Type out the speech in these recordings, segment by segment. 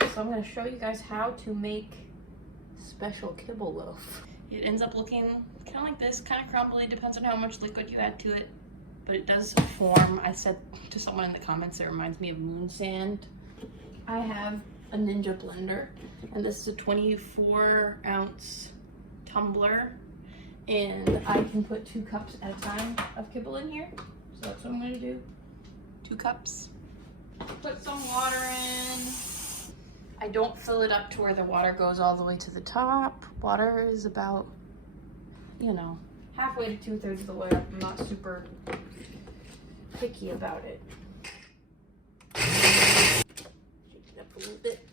right, so I'm gonna show you guys how to make special kibble loaf. It ends up looking kind of like this, kind of crumbly, depends on how much liquid you add to it, but it does form. I said to someone in the comments it reminds me of moon sand. I have a Ninja blender, and this is a 24-ounce tumbler, and I can put 2 cups at a time of kibble in here, so that's what I'm gonna do. 2 cups. Put some water in. I don't fill it up to where the water goes all the way to the top. Water is about, you know, halfway to 2/3 of the way up. I'm not super picky about it. Shake it up a little bit.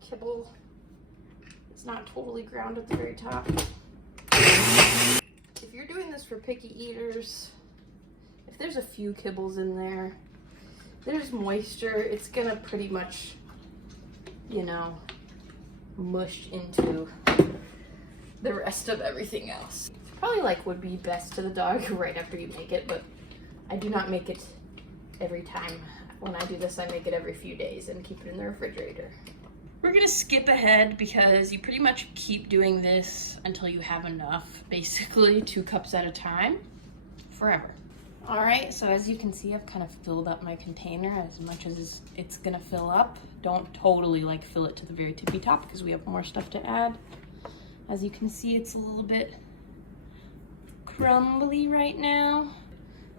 The kibble is not totally ground at the very top. If you're doing this for picky eaters, if there's a few kibbles in there, there's moisture, it's gonna pretty much, you know, mush into the rest of everything else. Probably like would be best to the dog right after you make it, but I do not make it every time. When I do this, I make it every few days and keep it in the refrigerator. We're gonna skip ahead because you pretty much keep doing this until you have enough, basically 2 cups at a time, forever. All right, so as you can see, I've kind of filled up my container as much as it's gonna fill up. Don't totally like fill it to the very tippy top because we have more stuff to add. As you can see, it's a little bit crumbly right now.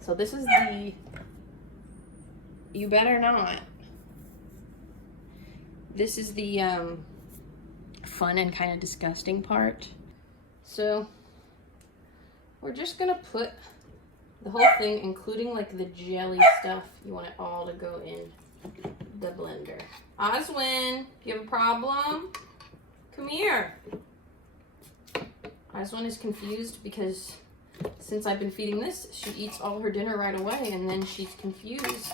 So this is the, you better not. This is the fun and kind of disgusting part. So we're just gonna put the whole thing, including like the jelly stuff, you want it all to go in the blender. Oswin, you have a problem? Come here. Oswin is confused because since I've been feeding this, she eats all her dinner right away, and then she's confused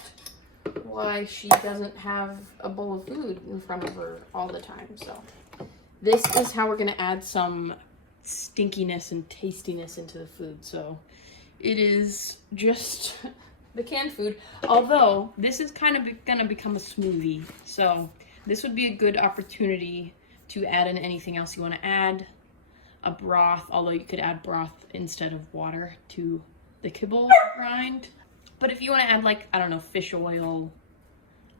why she doesn't have a bowl of food in front of her all the time. So this is how we're gonna add some stinkiness and tastiness into the food. So it is just the canned food, although this is kind of gonna become a smoothie. So this would be a good opportunity to add in anything else you wanna add. A broth, although you could add broth instead of water to the kibble grind. But if you wanna add like, I don't know, fish oil,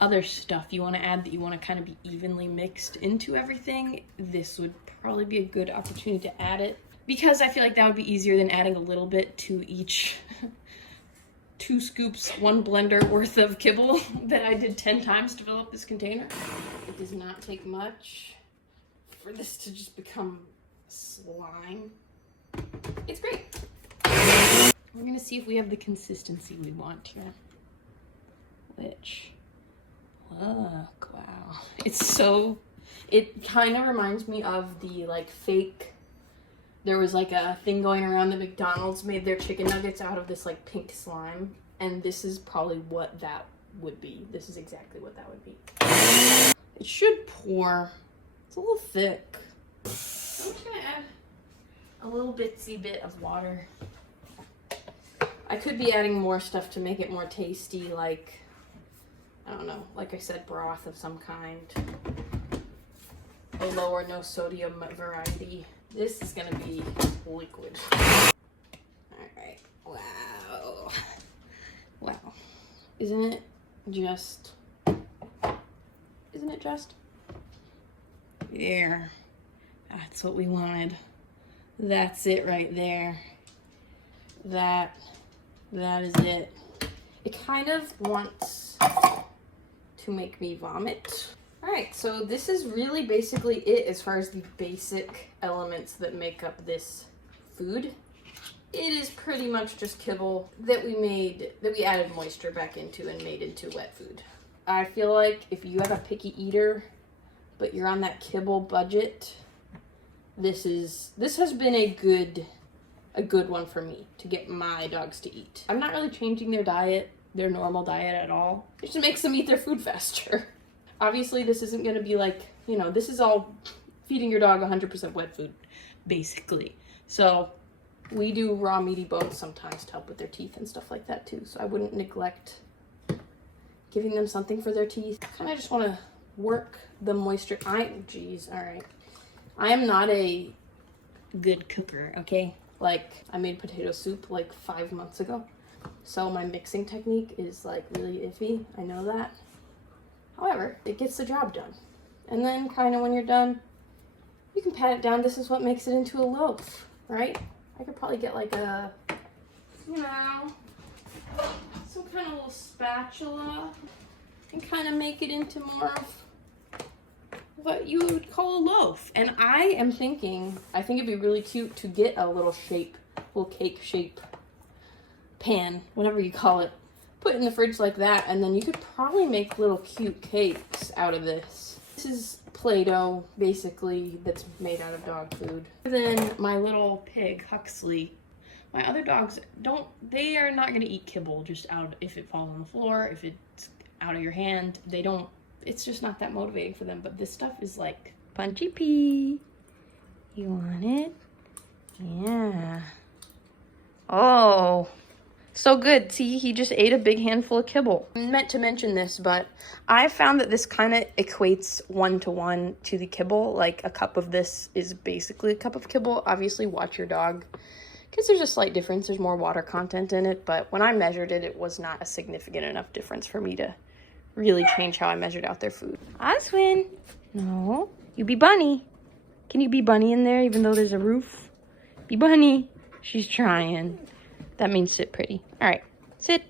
other stuff you wanna add that you wanna kind of be evenly mixed into everything, this would probably be a good opportunity to add it. Because I feel like that would be easier than adding a little bit to each 2 scoops, 1 blender worth of kibble that I did 10 times to fill up this container. It does not take much for this to just become slime. It's great. We're gonna see if we have the consistency we want here. Which, look, wow. It's so, it kind of reminds me of the like fake, there was like a thing going around that McDonald's made their chicken nuggets out of this like pink slime. And this is probably what that would be. This is exactly what that would be. It should pour. It's a little thick. I'm just gonna add a little bitsy bit of water. I could be adding more stuff to make it more tasty, like, I don't know, like I said, broth of some kind. A low or no sodium variety. This is gonna be liquid. Alright, wow. Wow. Isn't it just? There. That's what we wanted. That's it right there. That is it. It kind of wants to make me vomit. Alright, so this is really basically it as far as the basic elements that make up this food. It is pretty much just kibble that we added moisture back into and made into wet food. I feel like if you have a picky eater, but you're on that kibble budget, this has been a good one for me to get my dogs to eat. I'm not really changing their normal diet at all. It just makes them eat their food faster. Obviously, this isn't going to be like, you know, this is all feeding your dog 100% wet food, basically. So we do raw meaty bones sometimes to help with their teeth and stuff like that too. So I wouldn't neglect giving them something for their teeth. Kind of just want to work the moisture. Geez, all right. I am not a good cooker, okay? Like, I made potato soup like 5 months ago. So my mixing technique is like really iffy. I know that. However, it gets the job done. And then kind of when you're done, you can pat it down. This is what makes it into a loaf, right? I could probably get like a, you know, some kind of little spatula and kind of make it into more of what you would call a loaf. And I am thinking, I think it'd be really cute to get a little shape, little cake shape pan, whatever you call it. Put it in the fridge like that, and then you could probably make little cute cakes out of this. This is Play-Doh, basically, that's made out of dog food. Then my little pig, Huxley. My other dogs they are not gonna eat kibble just out if it falls on the floor, if it's out of your hand. They don't, it's just not that motivating for them. But this stuff is like, Punchy Pea, you want it? Yeah. Oh. So good. See, he just ate a big handful of kibble. I meant to mention this, but I found that this kind of equates 1-to-1 to the kibble. Like, a cup of this is basically a cup of kibble. Obviously, watch your dog, because there's a slight difference. There's more water content in it, but when I measured it, it was not a significant enough difference for me to really change how I measured out their food. Oswin! No. You be bunny. Can you be bunny in there, even though there's a roof? Be bunny. She's trying. That means sit pretty. All right, sit.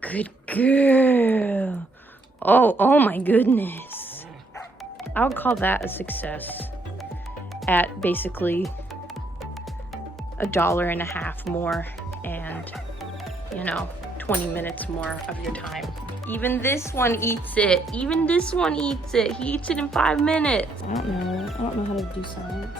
Good girl. Oh my goodness. I would call that a success at basically $1.50 more and, you know, 20 minutes more of your time. Even this one eats it. Even this one eats it. He eats it in 5 minutes. I don't know how to do science.